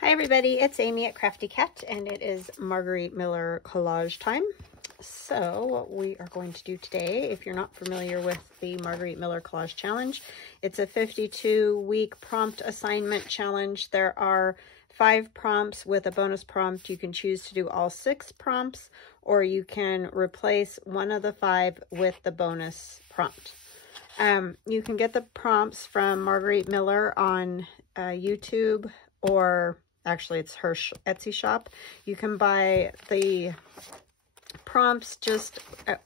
Hi everybody, it's Amy at Crafty Cat and it is Margarete Miller Collage time. So what we are going to do today, if you're not familiar with the Margarete Miller Collage Challenge, it's a 52-week prompt assignment challenge. There are 5 prompts with a bonus prompt. You can choose to do all 6 prompts, or you can replace one of the 5 with the bonus prompt. You can get the prompts from Margarete Miller on YouTube, or actually it's her Etsy shop. You can buy the prompts just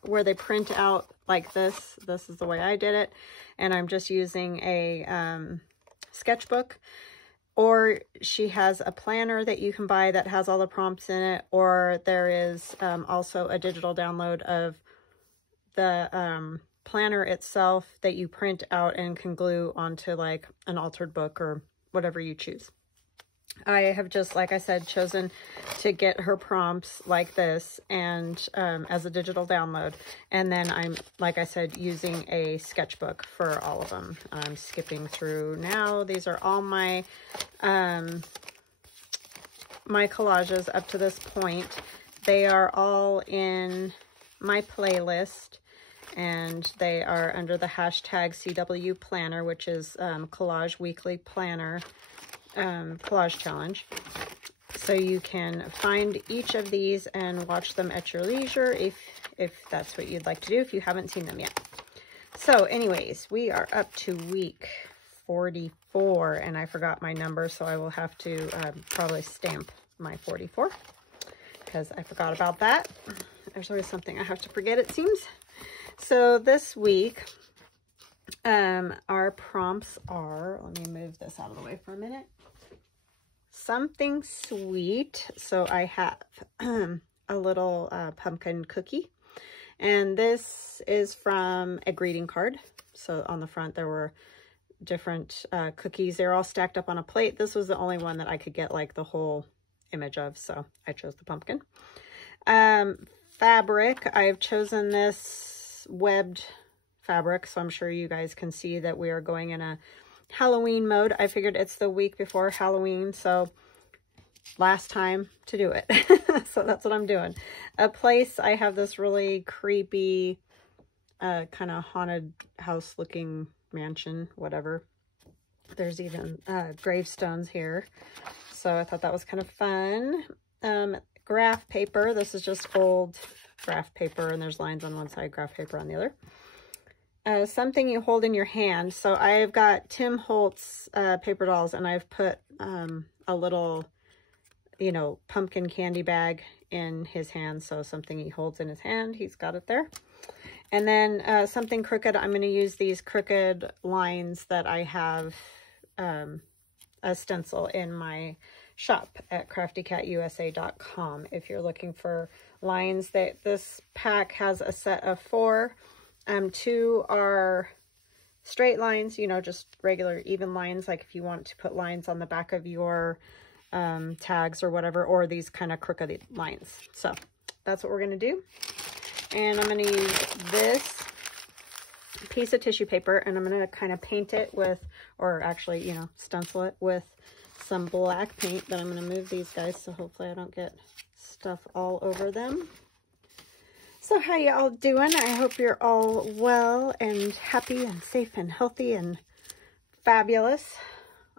where they print out like this. This is the way I did it, and I'm just using a sketchbook. Or she has a planner that you can buy that has all the prompts in it, or there is also a digital download of the planner itself that you print out and can glue onto like an altered book or whatever you choose. I have just, like I said, chosen to get her prompts like this and as a digital download. And then I'm, like I said, using a sketchbook for all of them. I'm skipping through now. These are all my my collages up to this point. They are all in my playlist, and they are under the hashtag CW Planner, which is Collage Weekly Planner Collage Challenge. So you can find each of these and watch them at your leisure if that's what you'd like to do, if you haven't seen them yet. So anyways, we are up to week 44, and I forgot my number, so I will have to probably stamp my 44 because I forgot about that. There's always something I have to forget, it seems. So this week, our prompts are, let me move this out of the way for a minute. Something sweet. So I have a little pumpkin cookie, and this is from a greeting card. So on the front there were different cookies. They're all stacked up on a plate. This was the only one that I could get like the whole image of, so I chose the pumpkin. Fabric, I've chosen this webbed fabric, so I'm sure you guys can see that we are going in a Halloween mode. I figured it's the week before Halloween, so last time to do it. So that's what I'm doing. A place, I have this really creepy kind of haunted house looking mansion, whatever. There's even gravestones here, so I thought that was kind of fun. Graph paper, this is just old graph paper, and there's lines on one side, graph paper on the other. Something you hold in your hand. So I've got Tim Holtz paper dolls, and I've put a little, you know, pumpkin candy bag in his hand. So something he holds in his hand, he's got it there. And then something crooked, I'm going to use these crooked lines that I have a stencil in my shop at craftycatusa.com. If you're looking for lines, that this pack has a set of 4. 2 are straight lines, you know, just regular even lines, like if you want to put lines on the back of your tags or whatever, or these kind of crooked lines. So that's what we're going to do. And I'm going to use this piece of tissue paper, and I'm going to kind of paint it with, or actually, you know, stencil it with some black paint. But I'm going to move these guys, so hopefully I don't get stuff all over them. So how y'all doing? I hope you're all well and happy and safe and healthy and fabulous.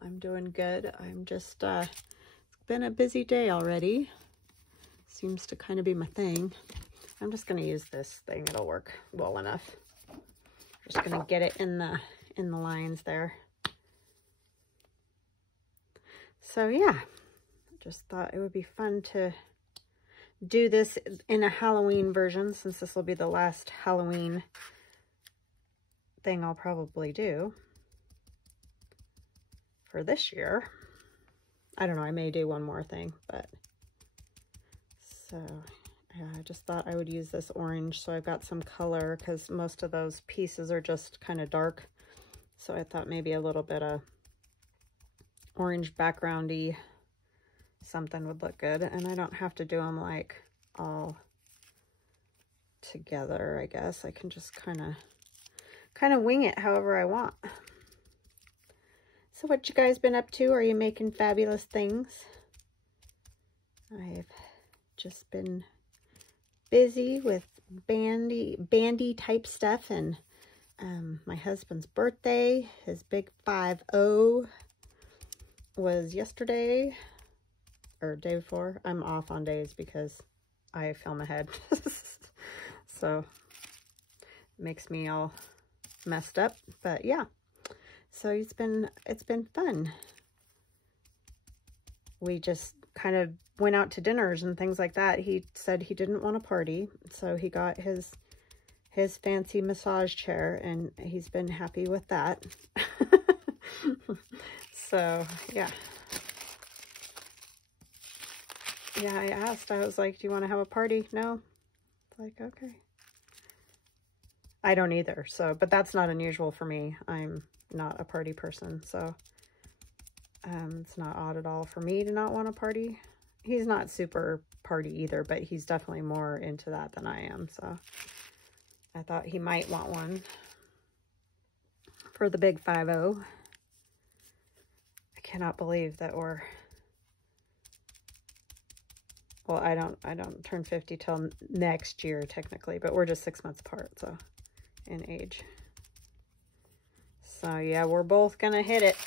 I'm doing good. I'm just, it's been a busy day already. Seems to kind of be my thing. I'm just going to use this thing. It'll work well enough. Just going to get it in the lines there. So yeah, just thought it would be fun to do this in a Halloween version, since this will be the last Halloween thing I'll probably do for this year. I don't know, I may do one more thing, but so yeah, I just thought I would use this orange, so I've got some color because most of those pieces are just kind of dark. So I thought maybe a little bit of orange backgroundy something would look good, and I don't have to do them like all together. I guess I can just kind of wing it however I want. So what you guys been up to? Are you making fabulous things? I've just been busy with bandy type stuff, and my husband's birthday, his big 5-0, was yesterday or day before. I'm off on days because I film ahead. So it makes me all messed up, but yeah. So it's been fun. We just kind of went out to dinners and things like that. He said he didn't want to party, so he got his fancy massage chair, and he's been happy with that. So yeah. Yeah, I asked, I was like, do you want to have a party? No. It's like, okay. I don't either, so, but that's not unusual for me. I'm not a party person, so it's not odd at all for me to not want to party. He's not super party either, but he's definitely more into that than I am, so I thought he might want one for the big 5-0. I cannot believe that we're, well, I don't turn 50 till next year technically, but we're just 6 months apart, so in age. So yeah, we're both gonna hit it.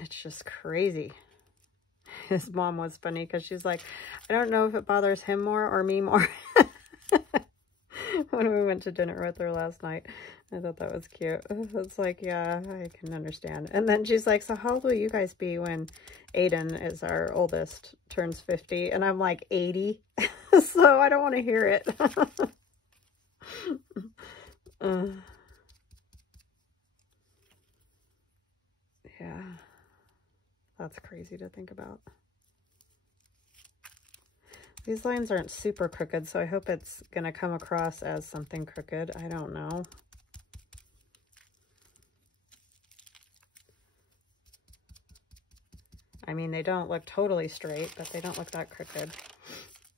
It's just crazy. His mom was funny because she's like, I don't know if it bothers him more or me more. When we went to dinner with her last night, I thought that was cute. It's like, yeah, I can understand. And then she's like, so how old will you guys be when Aiden, is our oldest, turns 50? And I'm like, 80. So I don't want to hear it. Yeah, that's crazy to think about. These lines aren't super crooked, so I hope it's going to come across as something crooked. I don't know. I mean, they don't look totally straight, but they don't look that crooked.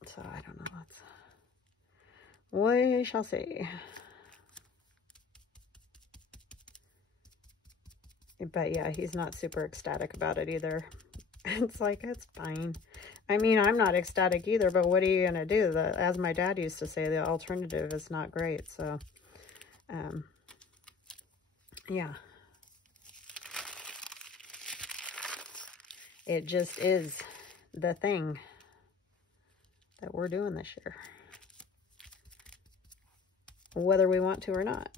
So I don't know. We shall see. But yeah, he's not super ecstatic about it either. It's like, it's fine. I mean, I'm not ecstatic either, but what are you going to do? As my dad used to say, the alternative is not great. So, yeah. It just is the thing that we're doing this year, whether we want to or not.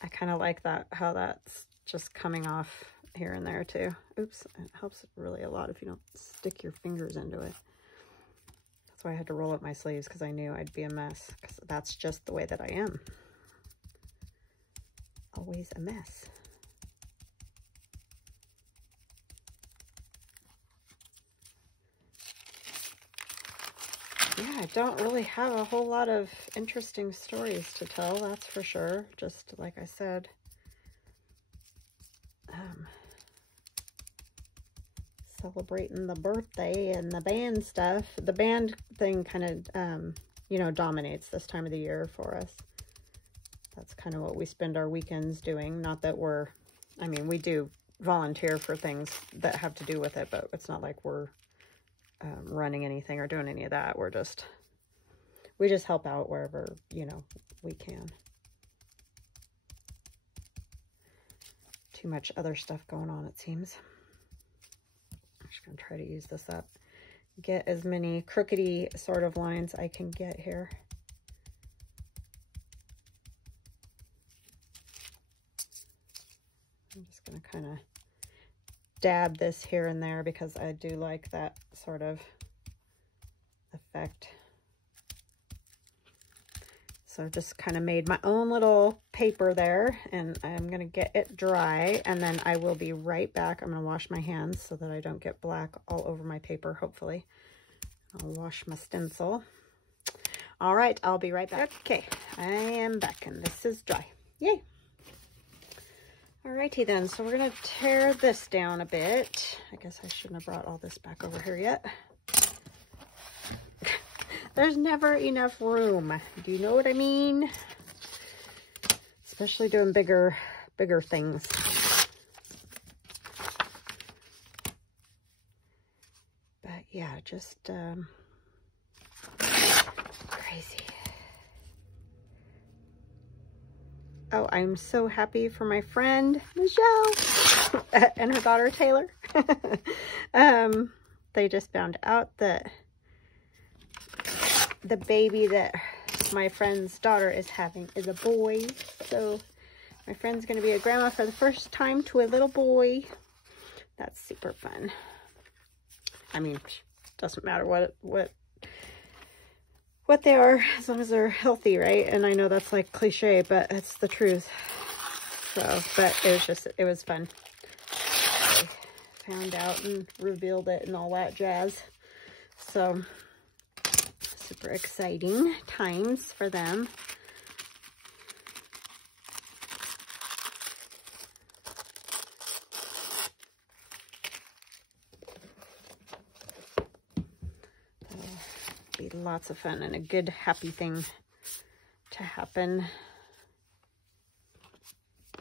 I kind of like that, how that's just coming off here and there too. Oops, it helps really a lot if you don't stick your fingers into it. That's why I had to roll up my sleeves, because I knew I'd be a mess, because that's just the way that I am. Always a mess. Yeah, I don't really have a whole lot of interesting stories to tell, that's for sure. Just like I said, celebrating the birthday and the band stuff. The band thing kind of, you know, dominates this time of the year for us. That's kind of what we spend our weekends doing. Not that we're, I mean, we do volunteer for things that have to do with it, but it's not like we're running anything or doing any of that. We just help out wherever, you know, we can. Too much other stuff going on, it seems. I'm just going to try to use this up. Get as many crookedy sort of lines I can get here. I'm just going to kind of dab this here and there because I do like that sort of effect. So just kind of made my own little paper there, and I'm going to get it dry, and then I will be right back. I'm going to wash my hands so that I don't get black all over my paper, hopefully. I'll wash my stencil. All right, I'll be right back. Okay, I am back, and this is dry. Yay! Alrighty then, so we're going to tear this down a bit. I guess I shouldn't have brought all this back over here yet. There's never enough room. Do you know what I mean? especially doing bigger things. But yeah, just crazy. Oh, I'm so happy for my friend Michelle and her daughter Taylor. They just found out that the baby that my friend's daughter is having is a boy. So my friend's going to be a grandma for the first time to a little boy. That's super fun. I mean, doesn't matter what they are, as long as they're healthy, right? And I know that's like cliche, but it's the truth. So, but it was fun. I found out and revealed it and all that jazz. So, super exciting times for them. Be lots of fun and a good happy thing to happen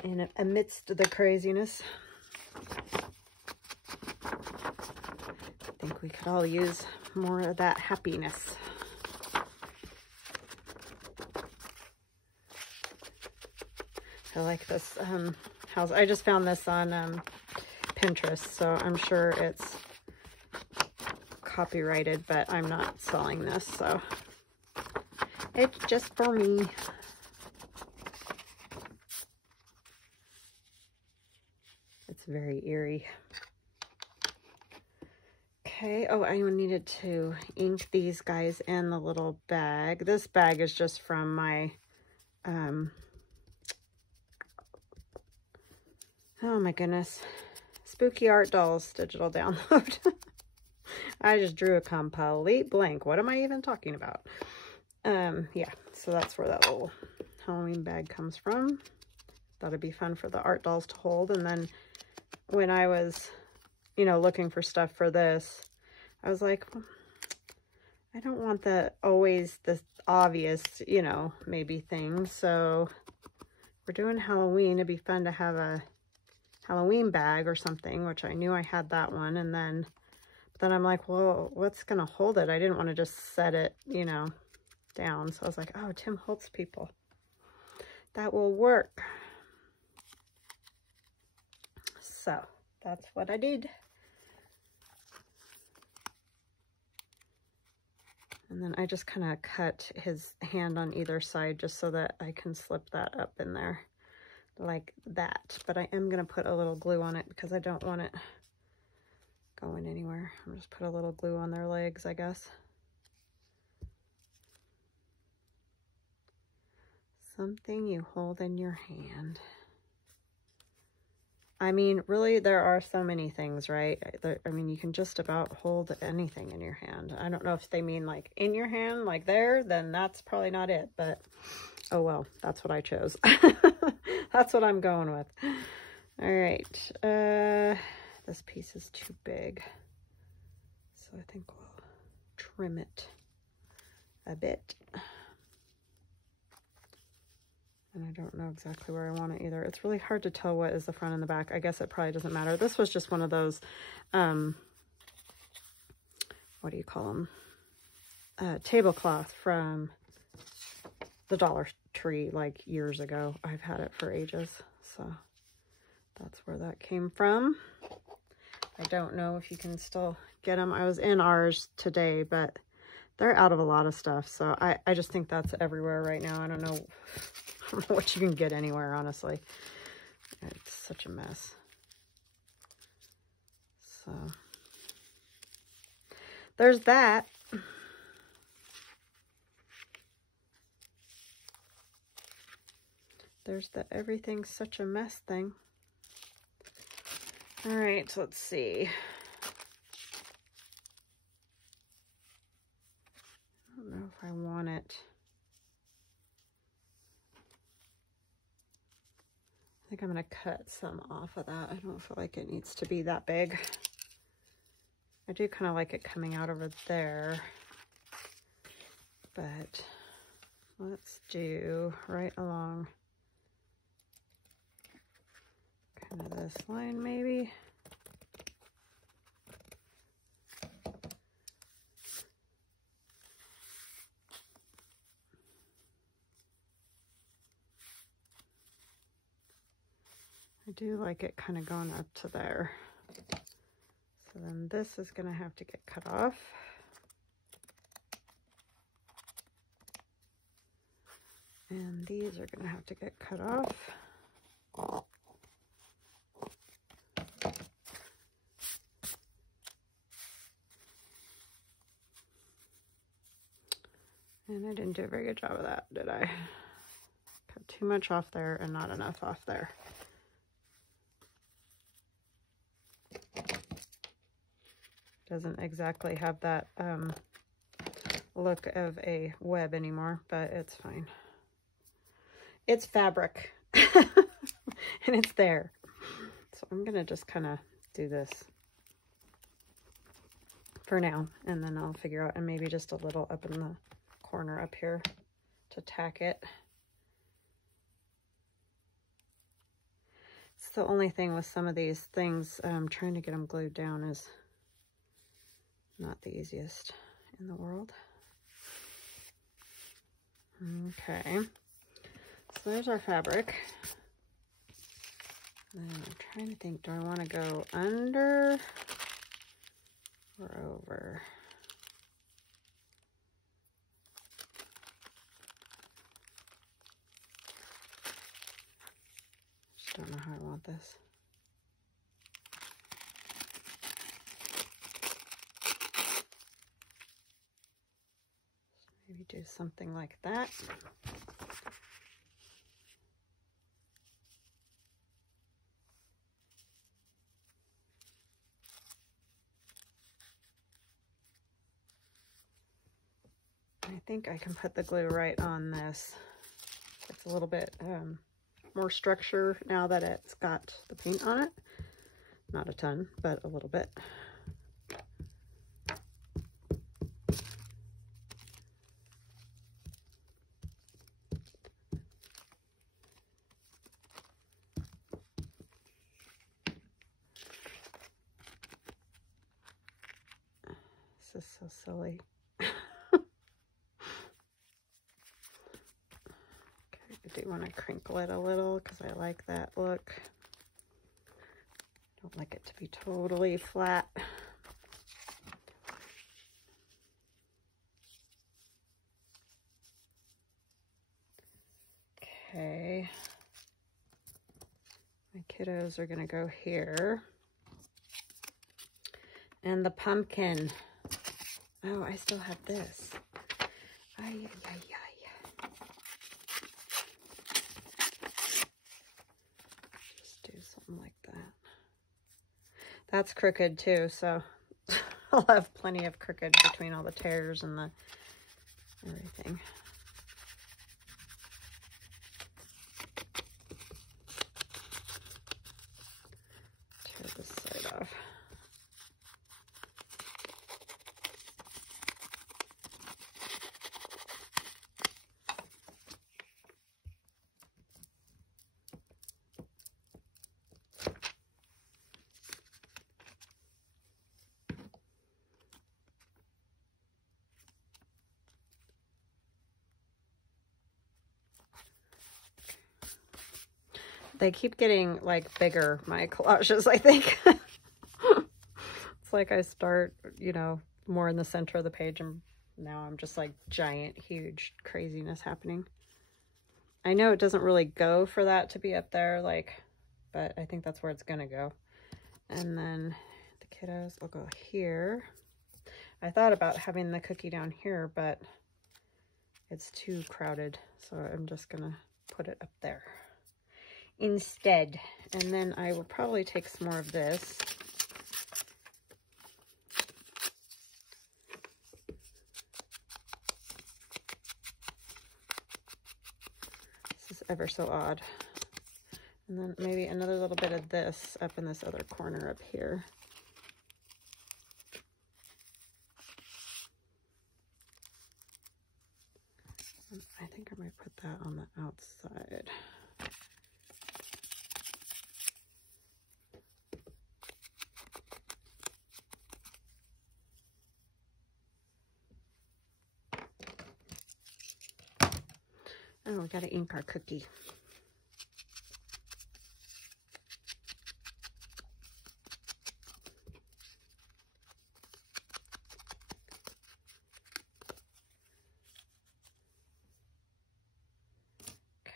in amidst the craziness. I think we could all use more of that happiness. I like this house. I just found this on Pinterest, so I'm sure it's copyrighted, but I'm not selling this, so it's just for me. It's very eerie. Okay, oh, I needed to ink these guys in the little bag. This bag is just from my oh my goodness, Spooky Art Dolls digital download. I just drew a complete blank. What am I even talking about? Yeah, so that's where that little Halloween bag comes from. Thought it'd be fun for the art dolls to hold. And then when I was, you know, looking for stuff for this, I was like, well, I don't want always the obvious, you know, maybe thing. So we're doing Halloween. It'd be fun to have a Halloween bag or something, which I knew I had that one. And then I'm like, well, what's going to hold it? I didn't want to just set it, you know, down. So I was like, oh, Tim Holtz people. That will work. So that's what I did. And then I just kind of cut his hand on either side just so that I can slip that up in there like that. But I am going to put a little glue on it because I don't want it going anywhere. I'm just put a little glue on their legs, I guess. Something you hold in your hand. I mean, really, there are so many things, right? I mean, you can just about hold anything in your hand. I don't know if they mean like in your hand, like there, then that's probably not it. But, oh well, that's what I chose. That's what I'm going with. All right. This piece is too big. So I think we'll trim it a bit. And I don't know exactly where I want it either. It's really hard to tell what is the front and the back. I guess it probably doesn't matter. This was just one of those, what do you call them? Tablecloth from the Dollar Tree like years ago. I've had it for ages. So that's where that came from. I don't know if you can still get them. I was in ours today, but they're out of a lot of stuff. So I just think that's everywhere right now. I don't know what you can get anywhere, honestly. It's such a mess. So there's that. There's the everything's such a mess thing. All right, so let's see. I don't know if I want it. I think I'm going to cut some off of that. I don't feel like it needs to be that big. I do kind of like it coming out over there. But let's do right along kind of this line maybe. I do like it kind of going up to there. So then this is going to have to get cut off. And these are going to have to get cut off. And I didn't do a very good job of that, did I? Cut too much off there and not enough off there. Doesn't exactly have that look of a web anymore, but it's fine. It's fabric and it's there. So I'm gonna just kind of do this for now, and then I'll figure out, and maybe just a little up in the corner up here to tack it. It's the only thing with some of these things, trying to get them glued down is not the easiest in the world. Okay, so there's our fabric. And I'm trying to think, do I want to go under or over? Just don't know how I want this. Maybe do something like that. I think I can put the glue right on this. It's a little bit more structure now that it's got the paint on it. Not a ton, but a little bit. This is so silly. I do want to crinkle it a little because I like that look. Don't like it to be totally flat. Okay. My kiddos are going to go here. And the pumpkin. Oh, I still have this. Ay, ay, ay, ay. Just do something like that. That's crooked too, so I'll have plenty of crooked between all the tears and the everything. Tear this side off. They keep getting like bigger, my collages, I think. It's like I start, you know, more in the center of the page, and now I'm just like giant, huge craziness happening. I know it doesn't really go for that to be up there, like, but I think that's where it's gonna go. And then the kiddos will go here. I thought about having the cookie down here, but it's too crowded, so I'm just gonna put it up there instead. And then I will probably take some more of this. This is ever so odd. And then maybe another little bit of this up in this other corner up here. I think I might put that on the outside. Oh, we got to ink our cookie.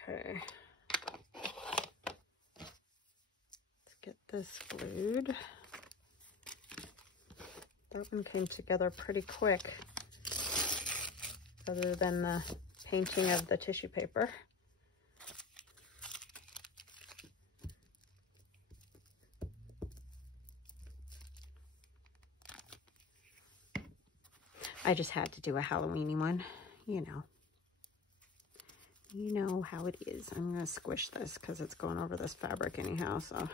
Okay. Let's get this glued. That one came together pretty quick, other than the painting of the tissue paper. I just had to do a Halloweeny one, you know. You know how it is. I'm going to squish this because it's going over this fabric anyhow, so.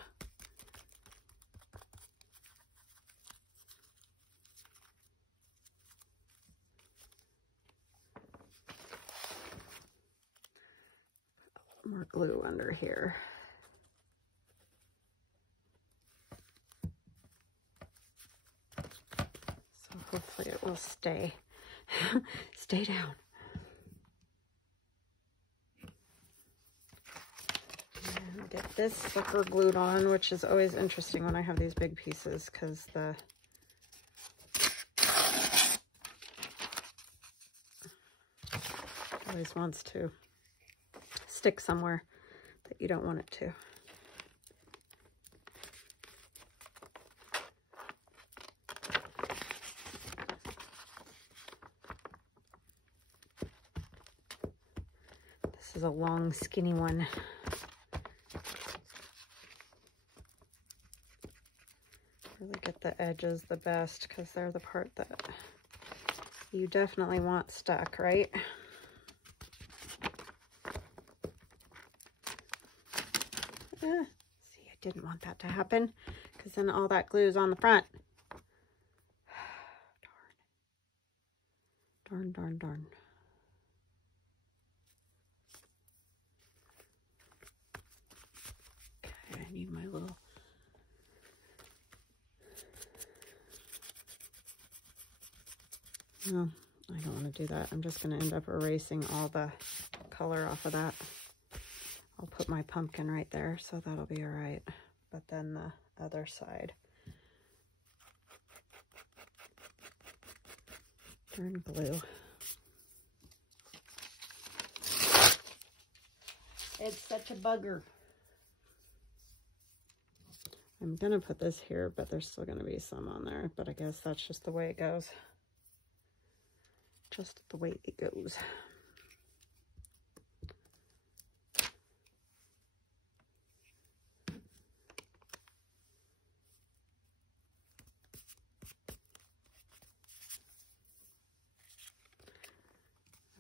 More glue under here. So hopefully it will stay. Stay down. And get this sucker glued on, which is always interesting when I have these big pieces because the always wants to stick somewhere that you don't want it to. This is a long, skinny one. Really get the edges the best because they're the part that you definitely want stuck, right? See, I didn't want that to happen because then all that glue is on the front. Darn, darn, darn. Okay, I need my little... No, I don't want to do that. I'm just going to end up erasing all the color off of that. I'll put my pumpkin right there, so that'll be all right. But then the other side. Darn glue. It's such a bugger. I'm going to put this here, but there's still going to be some on there. But I guess that's just the way it goes. Just the way it goes.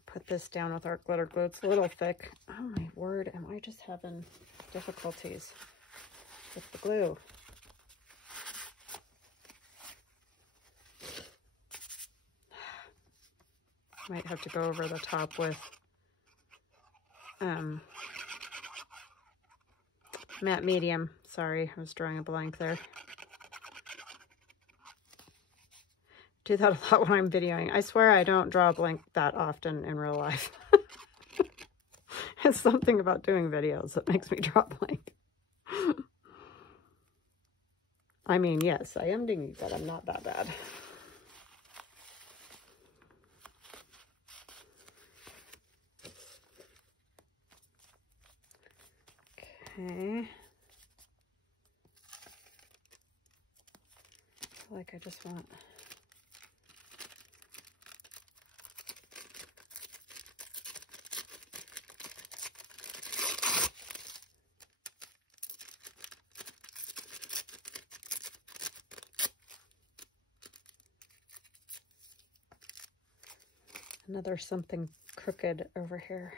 Put this down with our glitter glue. It's a little thick. Oh my word, am I just having difficulties with the glue? Might have to go over the top with matte medium. Sorry, I was drawing a blank there. Do that a lot when I'm videoing. I swear I don't draw a blank that often in real life. It's something about doing videos that makes me draw a blank. I mean, yes, I am dingy, but I'm not that bad. Okay. I feel like I just want... another something crooked over here.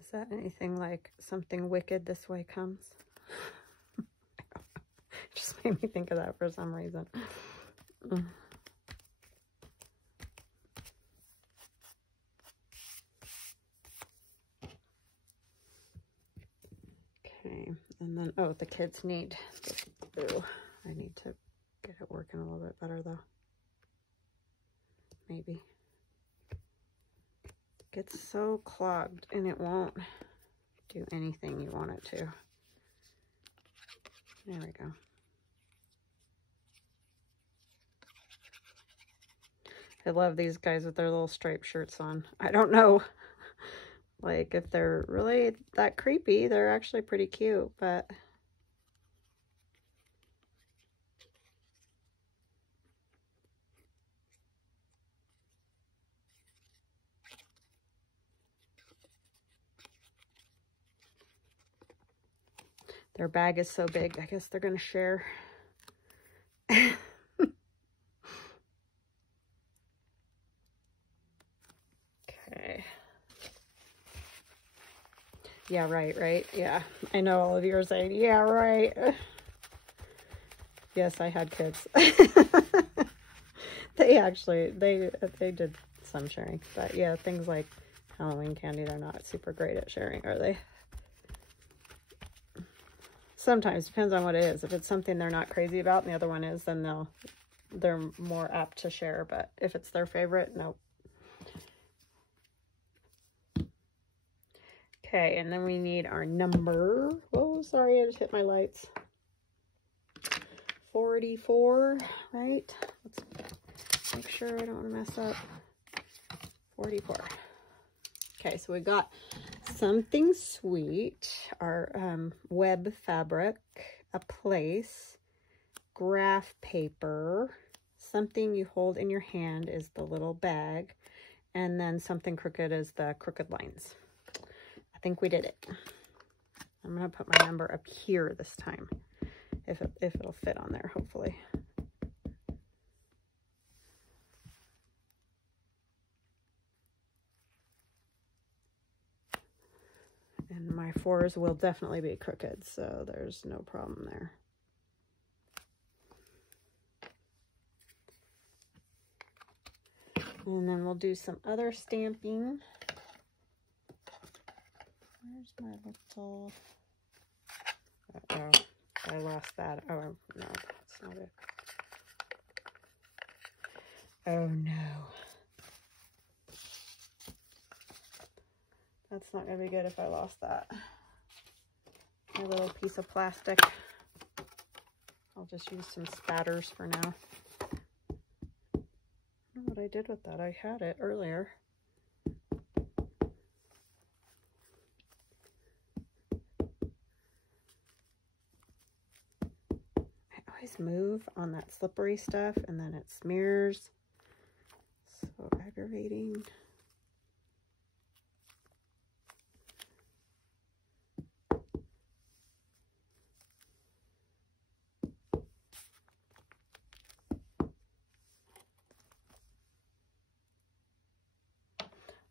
Is that anything like something wicked this way comes? It just made me think of that for some reason. And then, oh, the kids need this blue. I need to get it working a little bit better though. Maybe. It gets so clogged and it won't do anything you want it to. There we go. I love these guys with their little striped shirts on. I don't know, like, if they're really that creepy. They're actually pretty cute, but their bag is so big. I guess they're going to share. Okay. Yeah, right. Yeah, I know all of you are saying, yeah, right. Yes, I had kids. They actually, they did some sharing. But yeah, things like Halloween candy, they're not super great at sharing, are they? Sometimes, depends on what it is. If it's something they're not crazy about and the other one is, then they're more apt to share. But if it's their favorite, nope. Okay, and then we need our number. Oh, sorry, I just hit my lights. 44, right? Let's make sure I don't want to mess up. 44. Okay, so we got something sweet, our web fabric, a place, graph paper, something you hold in your hand is the little bag, and then something crooked is the crooked lines. I think we did it. I'm going to put my number up here this time, if it'll fit on there, hopefully. And my 4s will definitely be crooked, so there's no problem there. And then we'll do some other stamping. Where's my little... Uh-oh, I lost that. Oh, no, that's not it. Oh, no. That's not going to be good if I lost that. My little piece of plastic. I'll just use some spatters for now. I don't know what I did with that. I had it earlier. I always move on that slippery stuff and then it smears. So aggravating.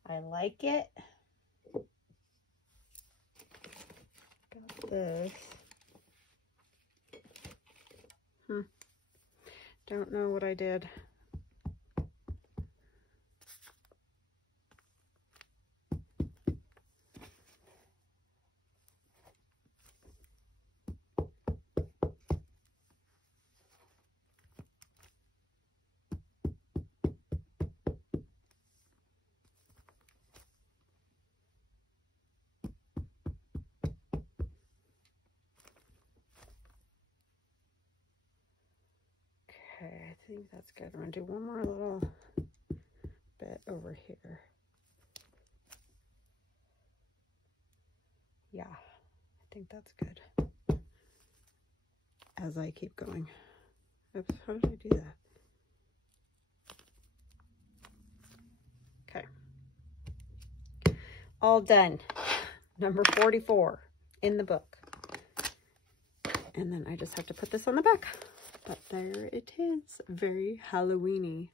I like it. Got this. Don't know what I did. Okay, I think that's good. I'm going to do one more little bit over here. Yeah, I think that's good. As I keep going. Oops, how did I do that? Okay. All done. Number 44 in the book. And then I just have to put this on the back. But there it is. Very Halloween-y.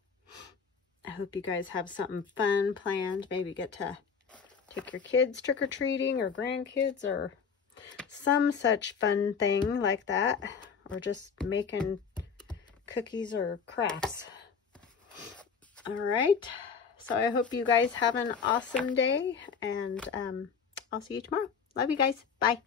I hope you guys have something fun planned. Maybe get to take your kids trick-or-treating or grandkids or some such fun thing like that. Or just making cookies or crafts. All right. So I hope you guys have an awesome day. And I'll see you tomorrow. Love you guys. Bye.